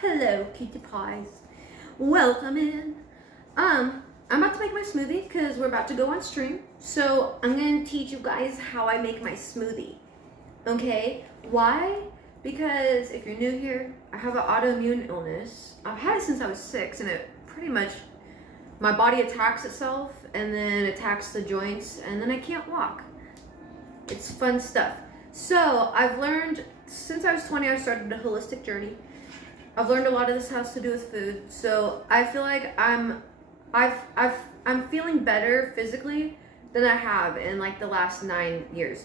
Hello, cutie pies. Welcome in. I'm about to make my smoothie because we're about to go on stream. So I'm going to teach you guys how I make my smoothie. Okay? Why? Because if you're new here, I have an autoimmune illness. I've had it since I was 6, and it pretty much, my body attacks itself and then attacks the joints, and then I can't walk. It's fun stuff. So I've learned, since I was 20, I started a holistic journey. I've learned a lot of this has to do with food. So I feel like I'm feeling better physically than I have in like the last 9 years.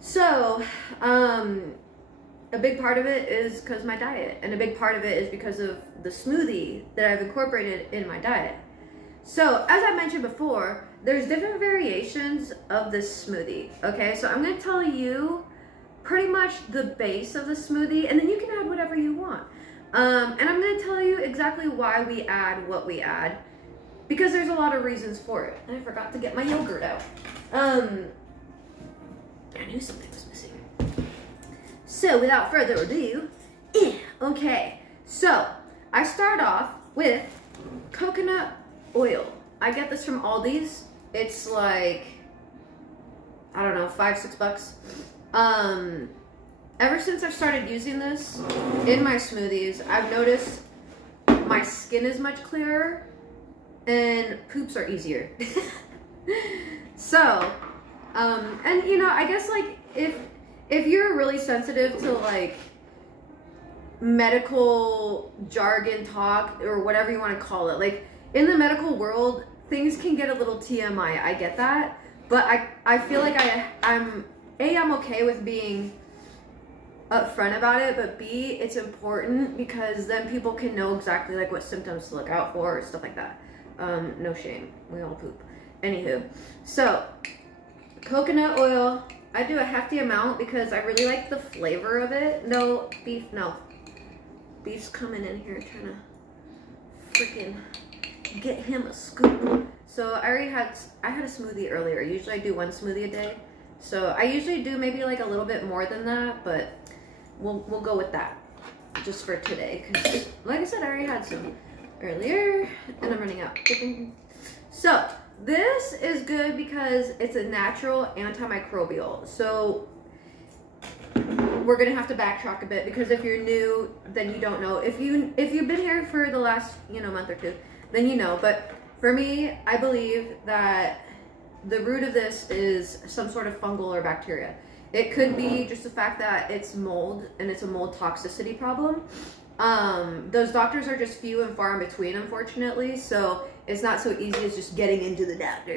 So a big part of it is because of my diet, and a big part of it is because of the smoothie that I've incorporated in my diet. So as I mentioned before, there's different variations of this smoothie. Okay, so I'm going to tell you pretty much the base of the smoothie, and then you can add whatever you want. And I'm going to tell you exactly why we add what we add, because there's a lot of reasons for it. And I forgot to get my yogurt out. I knew something was missing. So without further ado, okay, so I start off with coconut oil. I get this from Aldi's. It's like, I don't know, $5, $6. Ever since I've started using this in my smoothies, I've noticed my skin is much clearer and poops are easier. So, and you know, I guess like if you're really sensitive to like medical jargon talk or whatever you want to call it, like in the medical world, things can get a little TMI. I get that, but I feel like I'm okay with being upfront about it, but B, it's important because then people can know exactly like what symptoms to look out for or stuff like that. No shame, we all poop. Anywho, so coconut oil, I do a hefty amount because I really like the flavor of it. No beef, no. Beef's coming in here trying to freaking get him a scoop. So I had a smoothie earlier. Usually I do 1 smoothie a day. So I usually do maybe like a little bit more than that, but we'll go with that just for today. Cause like I said, I already had some earlier and I'm running out. So this is good because it's a natural antimicrobial. So we're gonna have to backtrack a bit because if you're new, then you don't know. If you've been here for the last month or two, then you know. But for me, I believe that the root of this is some sort of fungal or bacteria. It could be just the fact that it's mold and it's a mold toxicity problem. Those doctors are just few and far in between, unfortunately. So it's not so easy as just getting into the doctor,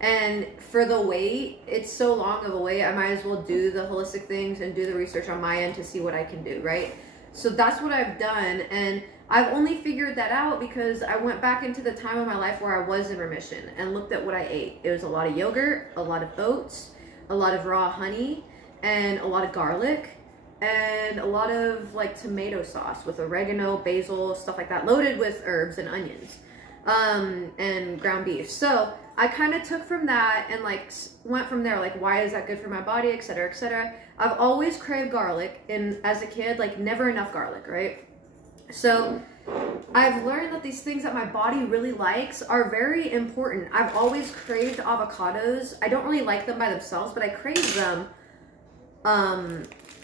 And for the wait, it's so long of a wait, I might as well do the holistic things and do the research on my end to see what I can do, right? So that's what I've done. And I've only figured that out because I went back into the time of my life where I was in remission and looked at what I ate. It was a lot of yogurt, a lot of oats, a lot of raw honey, and a lot of garlic, and a lot of like tomato sauce with oregano, basil, stuff like that, loaded with herbs and onions, and ground beef. So I kind of took from that and like went from there, like why is that good for my body, etc., etc. I've always craved garlic, and as a kid, like never enough garlic, right? So I've learned that these things that my body really likes are very important. I've always craved avocados. I don't really like them by themselves, but I crave them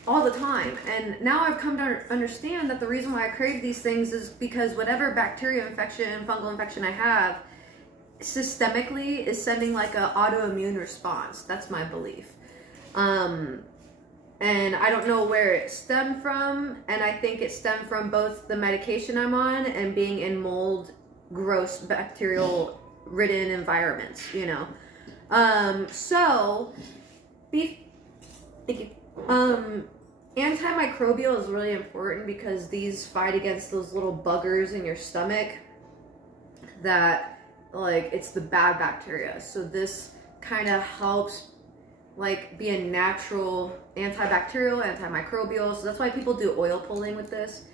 all the time. And now I've come to understand that the reason why I crave these things is because whatever bacteria infection, fungal infection I have, systemically is sending like an autoimmune response. That's my belief. And I don't know where it stemmed from, and I think it stemmed from both the medication I'm on and being in mold, gross, bacterial-ridden environments, So, beef, thank you. Antimicrobial is really important because these fight against those little buggers in your stomach that, like, it's the bad bacteria. So this kind of helps like be a natural antibacterial, antimicrobial. So that's why people do oil pulling with this,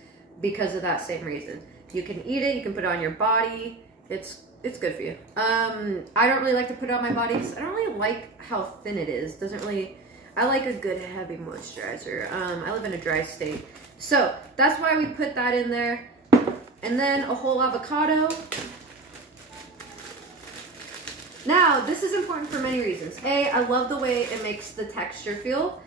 because of that same reason. You can eat it, you can put it on your body. It's good for you. I don't really like to put it on my body because I don't really like how thin it is. Doesn't really, I like a good heavy moisturizer. I live in a dry state. So that's why we put that in there. And then a whole avocado. Now, this is important for many reasons. A, I love the way it makes the texture feel,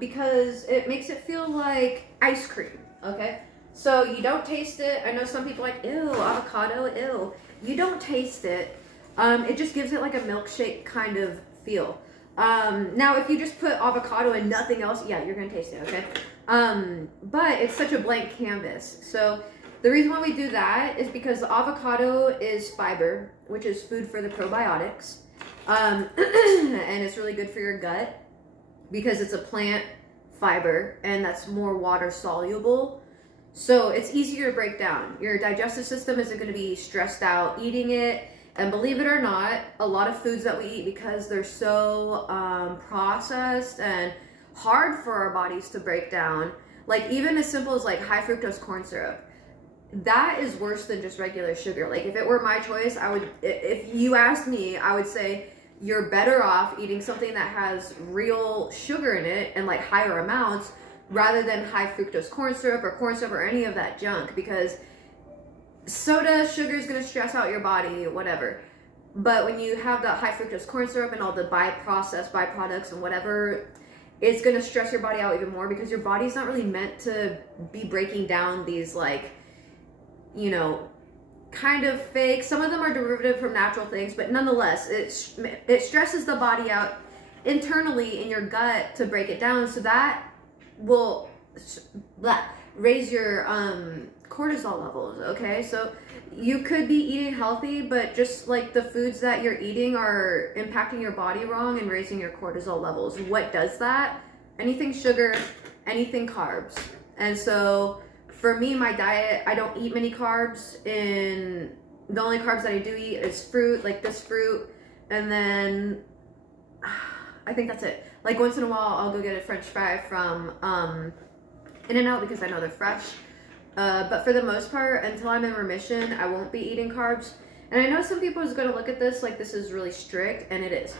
because it makes it feel like ice cream, okay? So you don't taste it. I know some people are like, ew, avocado, ew. You don't taste it. It just gives it like a milkshake kind of feel. Now, if you just put avocado and nothing else, yeah, you're gonna taste it, okay? But it's such a blank canvas. So the reason why we do that is because the avocado is fiber, which is food for the probiotics. And it's really good for your gut because it's a plant fiber and that's more water soluble. So it's easier to break down. Your digestive system isn't going to be stressed out eating it. And believe it or not, a lot of foods that we eat, because they're so processed and hard for our bodies to break down, like even as simple as like high fructose corn syrup, that is worse than just regular sugar. Like if it were my choice, I would, if you asked me, I would say you're better off eating something that has real sugar in it and like higher amounts rather than high fructose corn syrup or any of that junk, because soda, sugar is going to stress out your body, whatever. But when you have that high fructose corn syrup and all the byproducts and whatever, it's going to stress your body out even more because your body's not really meant to be breaking down these like, you know, kind of fake. Some of them are derivative from natural things, but nonetheless, it stresses the body out internally in your gut to break it down. So that will raise your cortisol levels, okay? So you could be eating healthy, but just like the foods that you're eating are impacting your body wrong and raising your cortisol levels. What does that? Anything sugar, anything carbs. And so for me, my diet, I don't eat many carbs. And the only carbs that I do eat is fruit, like this fruit, and then I think that's it. Like once in a while, I'll go get a French fry from In-N-Out because I know they're fresh. But for the most part, until I'm in remission, I won't be eating carbs. And I know some people is going to look at this like this is really strict, and it is.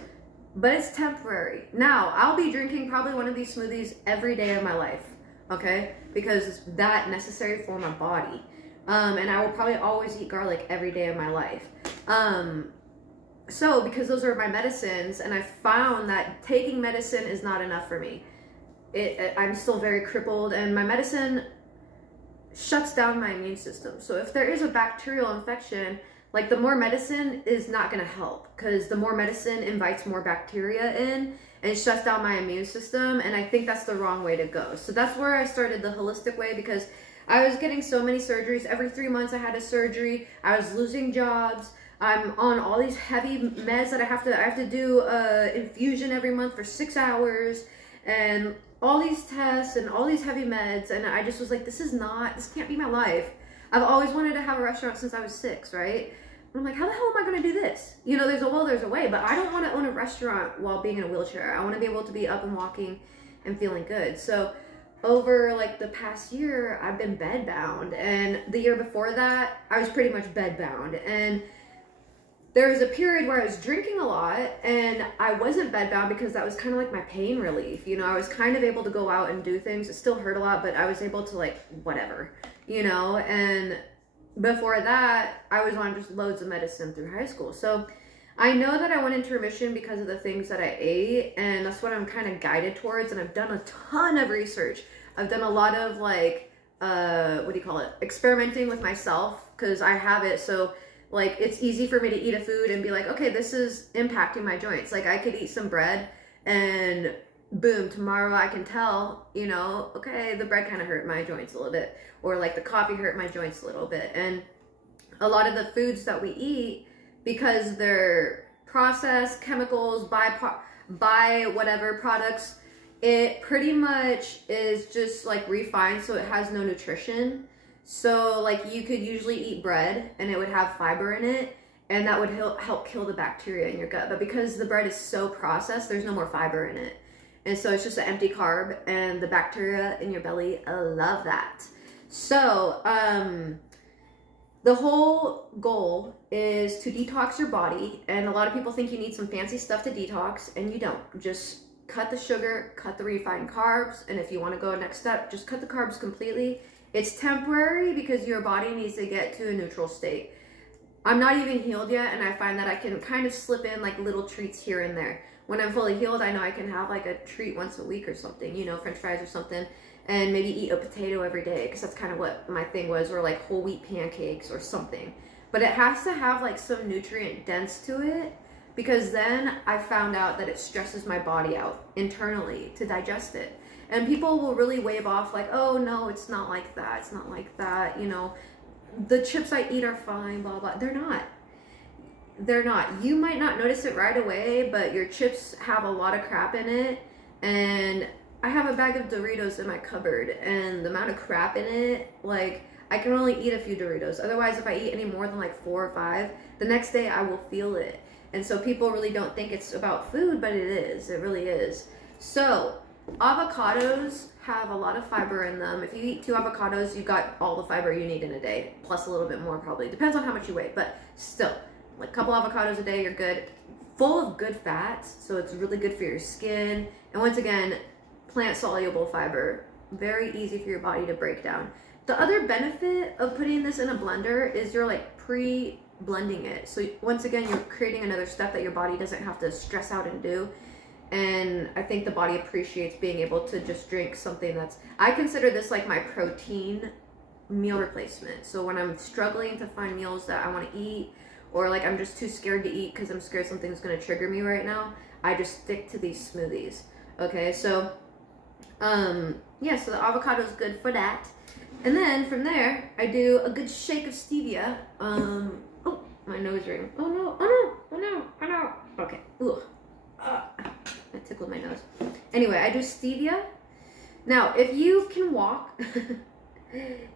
But it's temporary. Now, I'll be drinking probably one of these smoothies every day of my life, okay? Because it's that necessary for my body. And I will probably always eat garlic every day of my life. So, because those are my medicines, and I found that taking medicine is not enough for me. I'm still very crippled, and my medicine shuts down my immune system. So if there is a bacterial infection, like the more medicine is not going to help, because the more medicine invites more bacteria in and shuts down my immune system. And I think that's the wrong way to go. So that's where I started the holistic way, because I was getting so many surgeries. Every 3 months I had a surgery. I was losing jobs. I'm on all these heavy meds that I have to do infusion every month for 6 hours, and all these tests and all these heavy meds. And I just was like, this can't be my life. I've always wanted to have a restaurant since I was 6, right? And I'm like, how the hell am I going to do this? You know, there's a way, but I don't want to own a restaurant while being in a wheelchair. I want to be able to be up and walking and feeling good. So over like the past year, I've been bedbound, and the year before that, I was pretty much bedbound. And there was a period where I was drinking a lot, and I wasn't bedbound because that was kind of like my pain relief. You know, I was kind of able to go out and do things. It still hurt a lot, but I was able to like, whatever, you know. And before that, I was on just loads of medicine through high school. So I know that I went into remission because of the things that I ate, and that's what I'm kind of guided towards. And I've done a ton of research. I've done a lot of like, experimenting with myself, because I have it. So like, it's easy for me to eat a food and be like, okay, this is impacting my joints. Like, I could eat some bread and boom, tomorrow I can tell, you know, okay, the bread kind of hurt my joints a little bit, or like the coffee hurt my joints a little bit. And a lot of the foods that we eat, because they're processed chemicals, by whatever products, it pretty much is just like refined, so it has no nutrition. So like you could usually eat bread and it would have fiber in it, and that would help kill the bacteria in your gut. But because the bread is so processed, there's no more fiber in it. And so it's just an empty carb, and the bacteria in your belly love that. So the whole goal is to detox your body. And a lot of people think you need some fancy stuff to detox, and you don't. Just cut the sugar, cut the refined carbs, and if you want to go next step, just cut the carbs completely. It's temporary because your body needs to get to a neutral state. I'm not even healed yet, and I find that I can kind of slip in like little treats here and there. When I'm fully healed, I know I can have like a treat once a week or something, you know, French fries or something, and maybe eat a potato every day, because that's kind of what my thing was, or like whole wheat pancakes or something. But it has to have like some nutrient dense to it, because then I found out that it stresses my body out internally to digest it. And people will really wave off like, oh no, it's not like that, it's not like that, you know, the chips I eat are fine, blah, blah. They're not. They're not. You might not notice it right away, but your chips have a lot of crap in it. And I have a bag of Doritos in my cupboard, and the amount of crap in it, like, I can only eat a few Doritos. Otherwise, if I eat any more than like 4 or 5, the next day I will feel it. And so people really don't think it's about food, but it is. It really is. So avocados have a lot of fiber in them. If you eat 2 avocados, you got all the fiber you need in a day, plus a little bit more probably. Depends on how much you weigh, but still, like a couple avocados a day, you're good. Full of good fats, so it's really good for your skin. And once again, plant-soluble fiber, very easy for your body to break down. The other benefit of putting this in a blender is you're like pre-blending it. So once again, you're creating another step that your body doesn't have to stress out and do. And I think the body appreciates being able to just drink something that's, I consider this like my protein meal replacement. So when I'm struggling to find meals that I want to eat, or like I'm just too scared to eat because I'm scared something's going to trigger me right now, I just stick to these smoothies. Okay, so yeah, so the avocado is good for that. And then from there, I do a good shake of stevia. Oh, my nose ring. Oh no, oh no, oh no, oh no. Okay, ugh. That tickled my nose. Anyway, I do stevia. Now, if you can walk,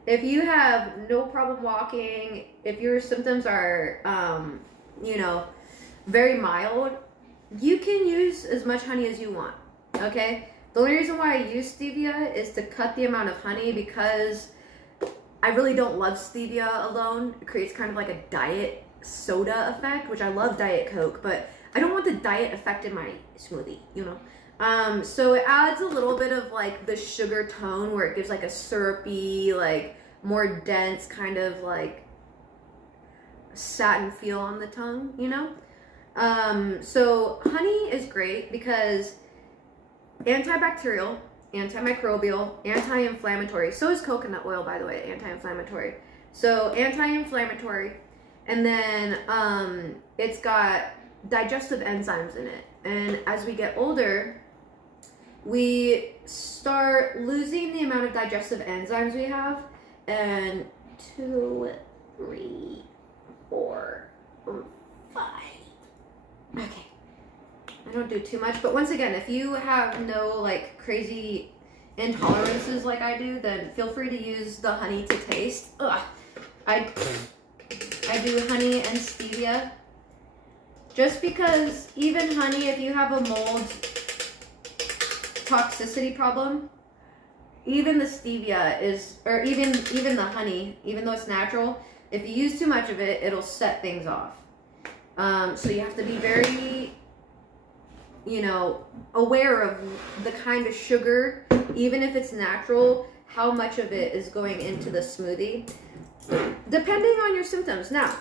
if you have no problem walking, if your symptoms are, you know, very mild, you can use as much honey as you want, okay? The only reason why I use stevia is to cut the amount of honey, because I really don't love stevia alone. It creates kind of like a diet soda effect, which I love Diet Coke, but I don't want the diet effect in my smoothie, you know? So it adds a little bit of like the sugar tone where it gives like a syrupy, like more dense kind of like satin feel on the tongue, you know? So honey is great because antibacterial, antimicrobial, anti-inflammatory. So is coconut oil, by the way, anti-inflammatory. So anti-inflammatory, and then it's got digestive enzymes in it. And as we get older, we start losing the amount of digestive enzymes we have. And 2, 3, 4, 5. Okay. I don't do too much, but once again, if you have no like crazy intolerances like I do, then feel free to use the honey to taste. Ugh. I do honey and stevia. Just because even honey, if you have a mold toxicity problem, even the stevia is, or even the honey, even though it's natural, if you use too much of it, it'll set things off. So you have to be very, you know, aware of the kind of sugar, even if it's natural, how much of it is going into the smoothie, depending on your symptoms. Now,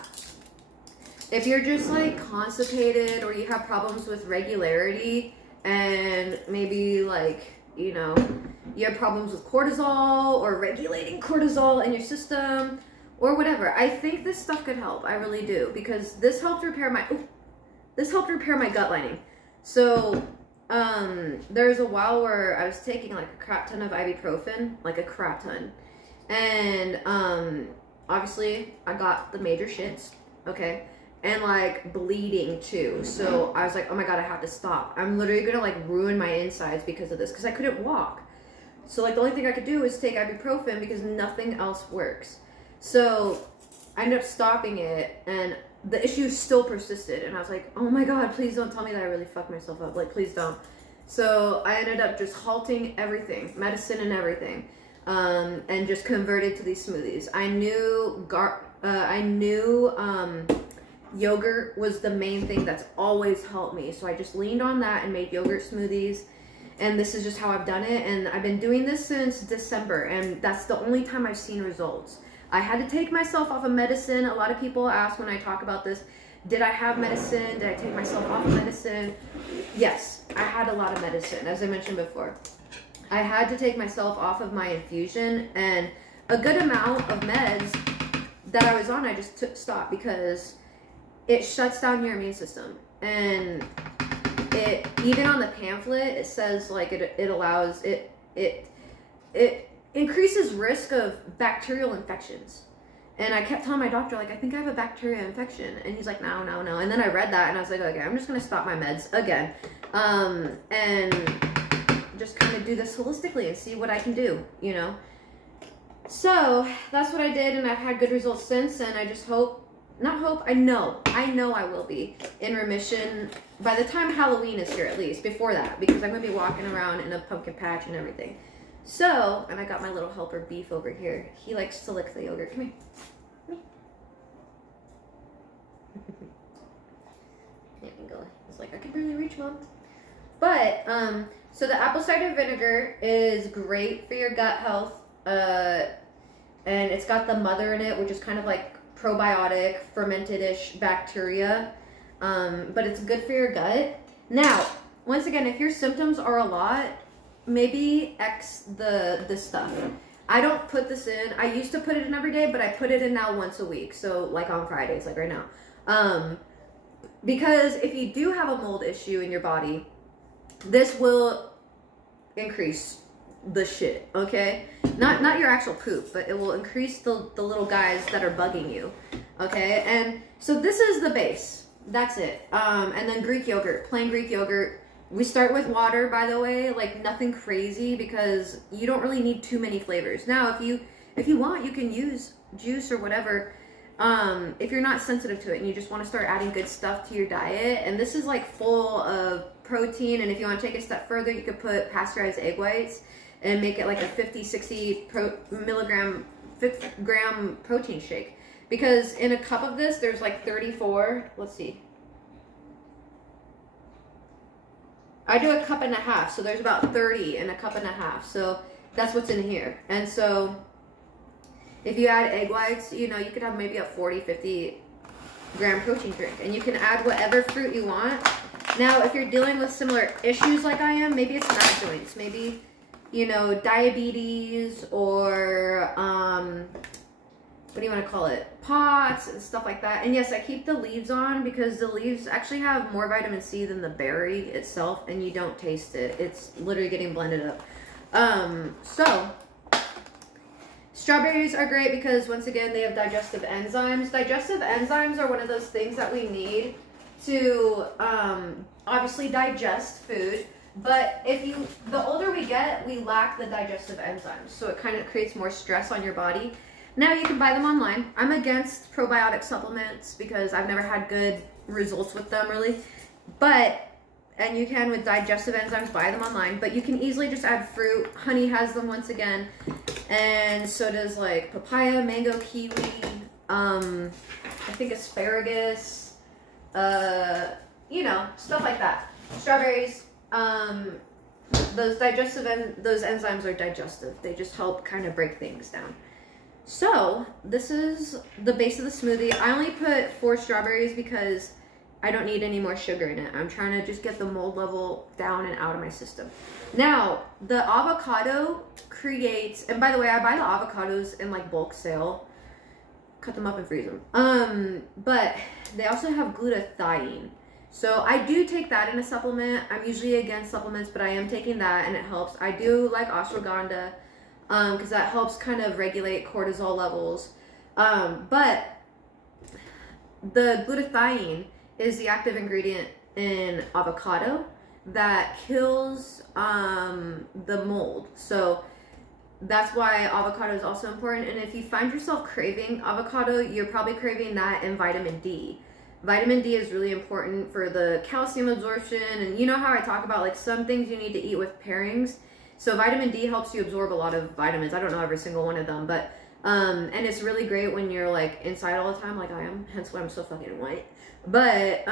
if you're just like constipated, or you have problems with regularity, and maybe like, you know, you have problems with cortisol or regulating cortisol in your system or whatever, I think this stuff could help. I really do, because this helped repair my gut lining. So there's a while where I was taking like a crap ton of ibuprofen, like a crap ton, and obviously I got the major shits, okay, and like bleeding too. So I was like, oh my god, I have to stop. I'm literally gonna like ruin my insides because of this, because I couldn't walk. So like the only thing I could do is take ibuprofen because nothing else works. So I ended up stopping it, and the issue still persisted, and I was like, oh my god, please don't tell me that I really fucked myself up. Like, please don't. So I ended up just halting everything, medicine and everything, and just converted to these smoothies. I knew yogurt was the main thing that's always helped me, so I just leaned on that and made yogurt smoothies. and this is just how I've done it. And I've been doing this since December, and that's the only time I've seen results. I had to take myself off of medicine. A lot of people ask when I talk about this, did I have medicine? Did I take myself off of medicine? Yes, I had a lot of medicine, as I mentioned before. I had to take myself off of my infusion, and a good amount of meds that I was on, I just stopped because it shuts down your immune system. And it, even on the pamphlet, it says like it allows, it increases risk of bacterial infections. And I kept telling my doctor, like, I think I have a bacteria infection. And he's like, no. And then I read that and I was like, okay, I'm just going to stop my meds again. And just kind of do this holistically and see what I can do, you know? So that's what I did, and I've had good results since. And I just hope, I know I will be in remission by the time Halloween is here, at least before that, because I'm going to be walking around in a pumpkin patch and everything. So, and I got my little helper Beef over here. He likes to lick the yogurt. Come here. Yeah, I can go. It's like, I can barely reach, Mom. But, so the apple cider vinegar is great for your gut health. And it's got the mother in it, which is kind of like probiotic, fermented-ish bacteria. But it's good for your gut. Now, once again, if your symptoms are a lot, maybe X the stuff. I don't put this in. I used to put it in every day, but I put it in now once a week. So like on Fridays, like right now. Because if you do have a mold issue in your body, this will increase the shit, okay? Not your actual poop, but it will increase the little guys that are bugging you, okay? And so this is the base. That's it. And then Greek yogurt, plain Greek yogurt. We start with water, by the way, like nothing crazy, because you don't really need too many flavors. Now, if you want, you can use juice or whatever. If you're not sensitive to it and you just want to start adding good stuff to your diet, and this is like full of protein, and if you want to take a step further, you could put pasteurized egg whites and make it like a 50-60 gram protein shake, because in a cup of this there's like 34, let's see, I do a cup and a half, so there's about 30 in a cup and a half, so that's what's in here. And so if you add egg whites, you know, you could have maybe a 40-50 gram protein drink, and you can add whatever fruit you want. Now, if you're dealing with similar issues like I am, maybe it's knot joints, maybe, you know, diabetes, or what do you want to call it, POTS and stuff like that. And yes, I keep the leaves on because the leaves actually have more vitamin C than the berry itself, and you don't taste it. It's literally getting blended up. So strawberries are great because, once again, they have digestive enzymes. Digestive enzymes are one of those things that we need to obviously digest food. But the older we get, we lack the digestive enzymes. So it kind of creates more stress on your body. Now you can buy them online. I'm against probiotic supplements because I've never had good results with them, really. And you can, with digestive enzymes, buy them online. But you can easily just add fruit. Honey has them, once again. And so does like papaya, mango, kiwi, I think asparagus, you know, stuff like that. Strawberries. Those enzymes are digestive. They just help kind of break things down. So this is the base of the smoothie. I only put 4 strawberries because I don't need any more sugar in it. I'm trying to just get the mold level down and out of my system. Now, the avocado creates, and by the way, I buy the avocados in like bulk sale. Cut them up and freeze them. But they also have glutathione. So I do take that in a supplement. I'm usually against supplements, but I am taking that and it helps. I do like ashwagandha because that helps kind of regulate cortisol levels. But the glutathione is the active ingredient in avocado that kills the mold. So that's why avocado is also important. And if you find yourself craving avocado, you're probably craving that and vitamin D. Vitamin D is really important for the calcium absorption. And you know how I talk about like some things you need to eat with pairings. So vitamin D helps you absorb a lot of vitamins. I don't know every single one of them, but And it's really great when you're like inside all the time, like I am, hence why I'm so fucking white. But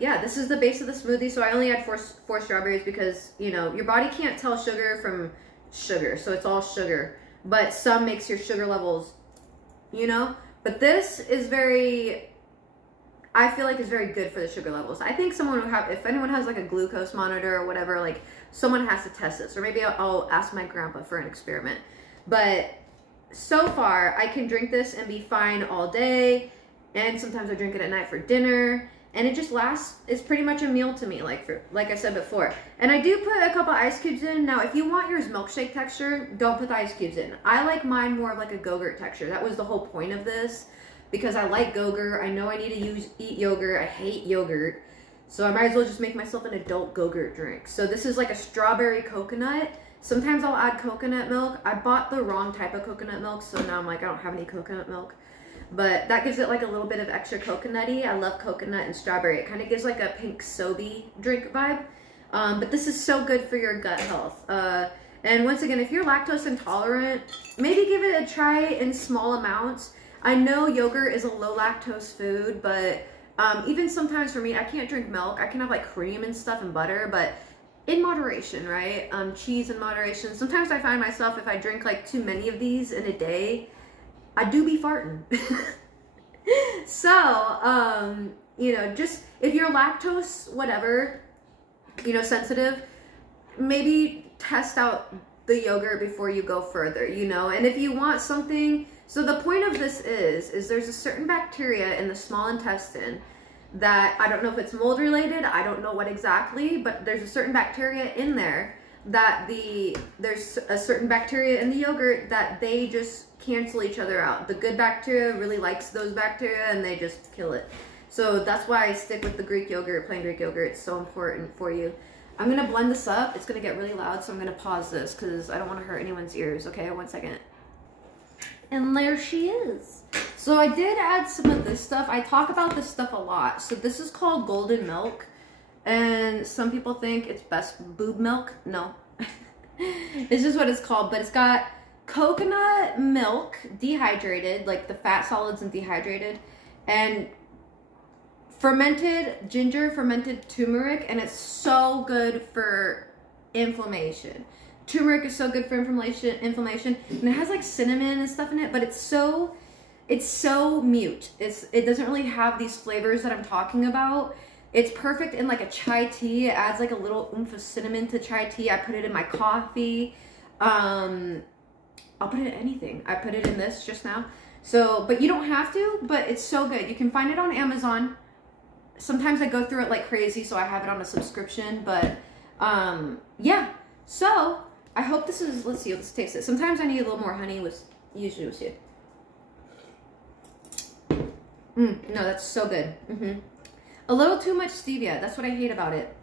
yeah, this is the base of the smoothie. So I only had four strawberries because, you know, your body can't tell sugar from sugar, so it's all sugar. But some makes your sugar levels, you know. But this is very, I feel like it's very good for the sugar levels. I think someone would have, if anyone has like a glucose monitor or whatever, like someone has to test this, or maybe I'll ask my grandpa for an experiment. But so far, I can drink this and be fine all day. And sometimes I drink it at night for dinner, and it just lasts. It's pretty much a meal to me, like I said before. And I do put a couple ice cubes in. Now, if you want yours milkshake texture, don't put the ice cubes in. I like mine more of like a Go-Gurt texture. That was the whole point of this, because I like Go-Gurt. I know I need to eat yogurt. I hate yogurt, so I might as well just make myself an adult Go-Gurt drink. So this is like a strawberry coconut. Sometimes I'll add coconut milk. I bought the wrong type of coconut milk, so now I'm like, I don't have any coconut milk. But that gives it like a little bit of extra coconutty. I love coconut and strawberry. It kind of gives like a pink sobe drink vibe. But this is so good for your gut health. And once again, if you're lactose intolerant, maybe give it a try in small amounts. I know yogurt is a low lactose food, but even sometimes for me, I can't drink milk. I can have like cream and stuff and butter, but in moderation, right? Cheese in moderation. Sometimes I find myself, if I drink like too many of these in a day, I do be farting. So, you know, just if you're lactose, whatever, you know, sensitive, maybe test out the yogurt before you go further, you know. And if you want something, so the point of this is there's a certain bacteria in the small intestine that, I don't know if it's mold related, I don't know what exactly, but there's a certain bacteria in there that there's a certain bacteria in the yogurt that they just cancel each other out. The good bacteria really likes those bacteria and they just kill it. So that's why I stick with the Greek yogurt, plain Greek yogurt. It's so important for you. I'm gonna blend this up. It's gonna get really loud, so I'm gonna pause this because I don't want to hurt anyone's ears. Okay, 1 second. And there she is. So I did add some of this stuff. I talk about this stuff a lot. So this is called golden milk. And some people think it's best boob milk. No. It's just what it's called. But it's got coconut milk, dehydrated, like the fat solids and dehydrated, and fermented ginger, fermented turmeric, and it's so good for inflammation. Turmeric is so good for inflammation, and it has like cinnamon and stuff in it, but it's so mute. It doesn't really have these flavors that I'm talking about. It's perfect in like a chai tea. It adds like a little oomph of cinnamon to chai tea. I put it in my coffee. I'll put it in anything. I put it in this just now. So, but you don't have to, but it's so good. You can find it on Amazon. Sometimes I go through it like crazy, so I have it on a subscription, but yeah. So, I hope this is, let's see, let's taste it. Sometimes I need a little more honey, usually with you. No, that's so good. A little too much stevia. That's what I hate about it.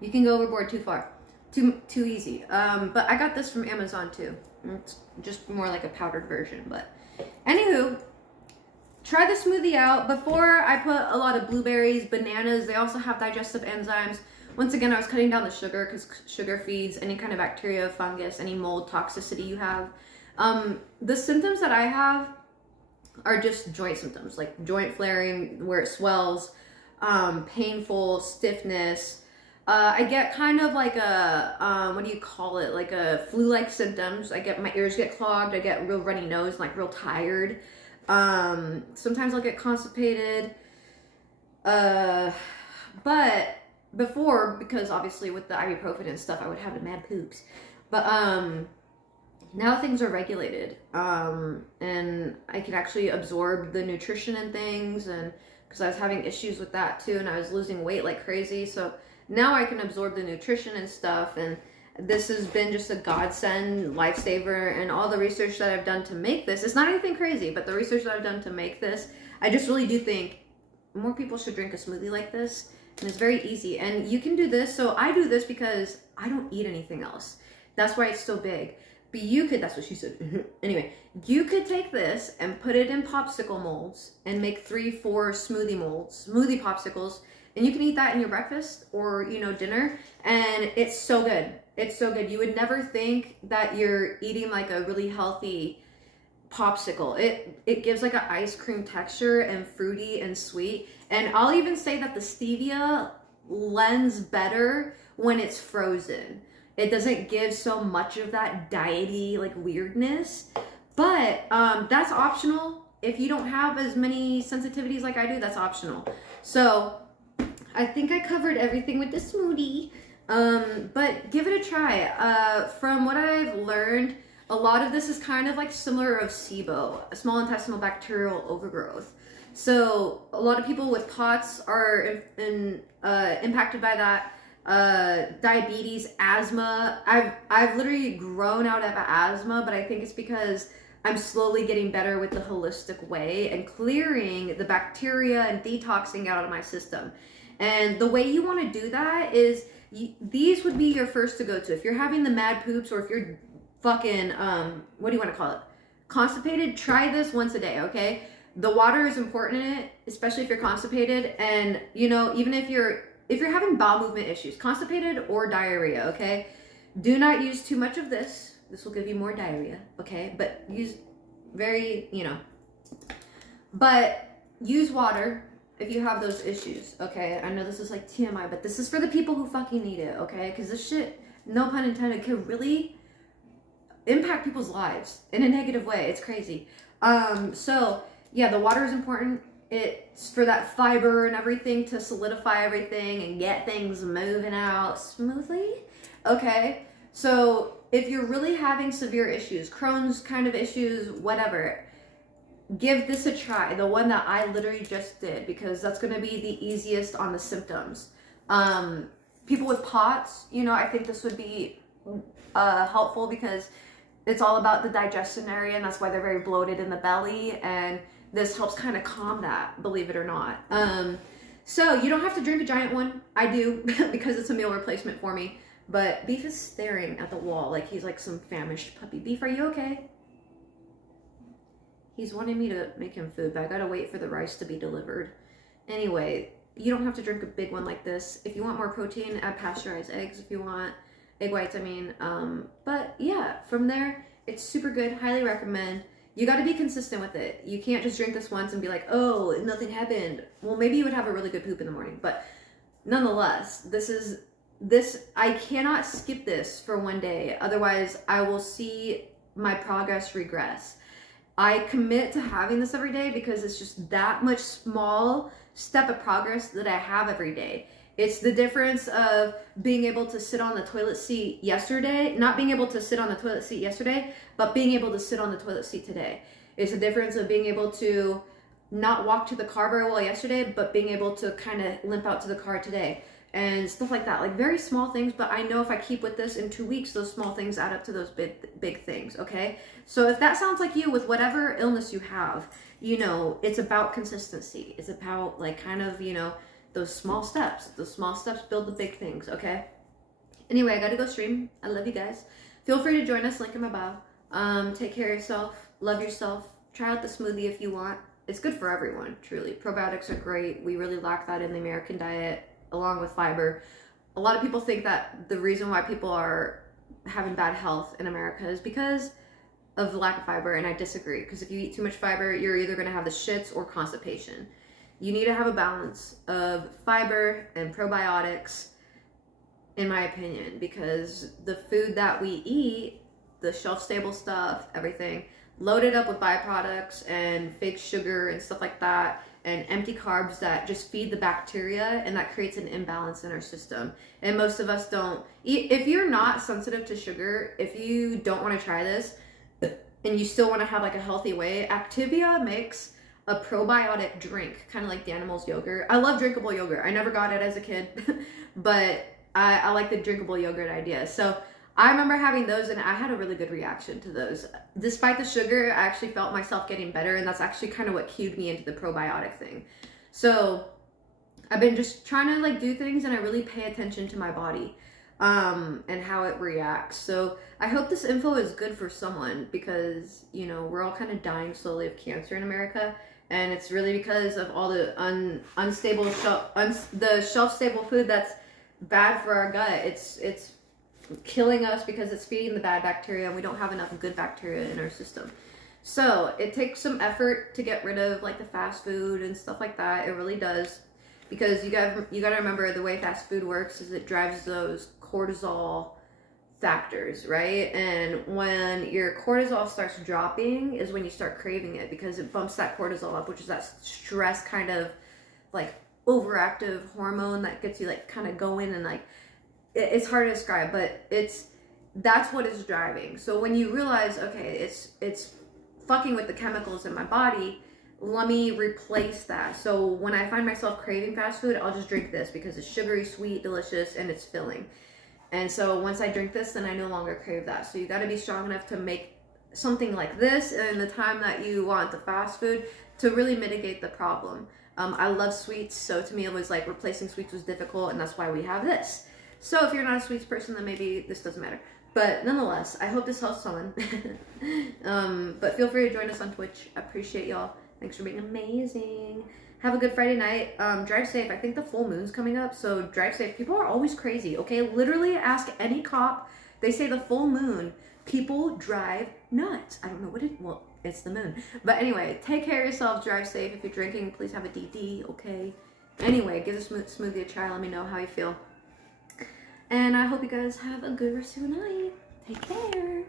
You can go overboard too far. Too easy. But I got this from Amazon too. It's just more like a powdered version, but anywho, try the smoothie out. Before, I put a lot of blueberries, bananas. They also have digestive enzymes. Once again, I was cutting down the sugar because sugar feeds any kind of bacteria, fungus, any mold toxicity you have. The symptoms that I have are just joint symptoms, like joint flaring where it swells, painful, stiffness. I get kind of like a, what do you call it? Like a flu-like symptoms. My ears get clogged. I get real runny nose, like real tired. Sometimes I'll get constipated. But before, because obviously with the ibuprofen and stuff, I would have mad poops. But, now things are regulated. And I can actually absorb the nutrition and things, and because I was having issues with that too, and I was losing weight like crazy. So now I can absorb the nutrition and stuff, and this has been just a godsend, lifesaver. And all the research that I've done to make this, it's not anything crazy, but the research that I've done to make this, I just really do think more people should drink a smoothie like this. And it's very easy, and you can do this. So I do this because I don't eat anything else. That's why it's so big. But you could, that's what she said. Anyway, you could take this and put it in popsicle molds and make 3-4 smoothie popsicles, and you can eat that in your breakfast or, you know, dinner, and it's so good. It's so good. You would never think that you're eating like a really healthy popsicle. It gives like an ice cream texture and fruity and sweet. And I'll even say that the stevia lends better when it's frozen. It doesn't give so much of that diety like weirdness, but that's optional. If you don't have as many sensitivities like I do, that's optional. So I think I covered everything with the smoothie, but give it a try. From what I've learned, a lot of this is kind of like similar of SIBO, a small intestinal bacterial overgrowth. So a lot of people with POTS are impacted by that. Diabetes, asthma. I've literally grown out of asthma, but I think it's because I'm slowly getting better with the holistic way and clearing the bacteria and detoxing out of my system. And the way you want to do that is these would be your first to go to. If you're having the mad poops, or if you're fucking, what do you want to call it? Constipated, try this once a day, okay? The water is important in it, especially if you're constipated. And, you know, even if you're having bowel movement issues, constipated or diarrhea, okay? Do not use too much of this. This will give you more diarrhea, okay? But use very, you know. But use water if you have those issues, okay? I know this is like TMI, but this is for the people who fucking need it, okay? Because this shit, no pun intended, can really impact people's lives in a negative way. It's crazy. So, yeah, the water is important. It's for that fiber and everything to solidify everything and get things moving out smoothly, okay? So if you're really having severe issues, Crohn's kind of issues, whatever, give this a try. The one that I literally just did, because that's going to be the easiest on the symptoms. People with POTS, you know, I think this would be helpful because it's all about the digestion area, and that's why they're very bloated in the belly, and this helps kind of calm that, believe it or not. So you don't have to drink a giant one. I do because it's a meal replacement for me. But Beef is staring at the wall like he's like some famished puppy. Beef, are you okay? He's wanting me to make him food, but I gotta wait for the rice to be delivered. Anyway, you don't have to drink a big one like this. If you want more protein, add pasteurized eggs if you want. Egg whites, I mean. But yeah, from there, it's super good. Highly recommend. You got to be consistent with it. You can't just drink this once and be like, oh, nothing happened. Well, maybe you would have a really good poop in the morning. But nonetheless, I cannot skip this for one day. Otherwise, I will see my progress regress. I commit to having this every day because it's just that much small step of progress that I have every day. It's the difference of being able to sit on the toilet seat yesterday, not being able to sit on the toilet seat yesterday, but being able to sit on the toilet seat today. It's the difference of being able to not walk to the car very well yesterday, but being able to kind of limp out to the car today and stuff like that. Like very small things, but I know if I keep with this in 2 weeks, those small things add up to those big things, okay? So if that sounds like you with whatever illness you have, you know, it's about consistency. It's about like kind of, you know, those small steps. Those small steps build the big things, okay? Anyway, I gotta go stream. I love you guys. Feel free to join us, link in my bio. Take care of yourself. Love yourself. Try out the smoothie if you want. It's good for everyone, truly. Probiotics are great. We really lack that in the American diet, along with fiber. A lot of people think that the reason why people are having bad health in America is because of the lack of fiber, and I disagree. Because if you eat too much fiber, you're either gonna have the shits or constipation. You need to have a balance of fiber and probiotics, in my opinion, because the food that we eat, the shelf-stable stuff, everything, loaded up with byproducts and fake sugar and stuff like that, and empty carbs that just feed the bacteria, and that creates an imbalance in our system. And most of us don't. If you're not sensitive to sugar, if you don't want to try this, and you still want to have like a healthy way, Activia makes a probiotic drink, kind of like Danimals yogurt. I love drinkable yogurt. I never got it as a kid, but I like the drinkable yogurt idea. So I remember having those, and I had a really good reaction to those. Despite the sugar, I actually felt myself getting better, and that's actually kind of what cued me into the probiotic thing. So I've been just trying to like do things, and I really pay attention to my body and how it reacts. So I hope this info is good for someone, because, you know, we're all kind of dying slowly of cancer in America. And it's really because of all the unstable shelf-stable food that's bad for our gut. It's killing us because it's feeding the bad bacteria, and we don't have enough good bacteria in our system. So it takes some effort to get rid of like the fast food and stuff like that. It really does, because you gotta remember the way fast food works is it drives those cortisol factors, right? And when your cortisol starts dropping is when you start craving it, because it bumps that cortisol up, which is that stress kind of like overactive hormone that gets you like kind of going, and like it's hard to describe, but that's what is driving. So when you realize, okay, it's fucking with the chemicals in my body, let me replace that. So when I find myself craving fast food, I'll just drink this because it's sugary, sweet, delicious, and it's filling. And so once I drink this, then I no longer crave that. So you got to be strong enough to make something like this in the time that you want the fast food to really mitigate the problem. I love sweets, so to me it was like replacing sweets was difficult, and that's why we have this. So if you're not a sweets person, then maybe this doesn't matter. But nonetheless, I hope this helps someone. But feel free to join us on Twitch. I appreciate y'all. Thanks for being amazing. Have a good Friday night. Drive safe. I think the full moon's coming up, so drive safe. People are always crazy, okay? Literally ask any cop. They say the full moon, people drive nuts. I don't know what well, it's the moon. But anyway, take care of yourself. Drive safe. If you're drinking, please have a DD, okay? Anyway, give the smoothie a try. Let me know how you feel. And I hope you guys have a good rest of your night. Take care.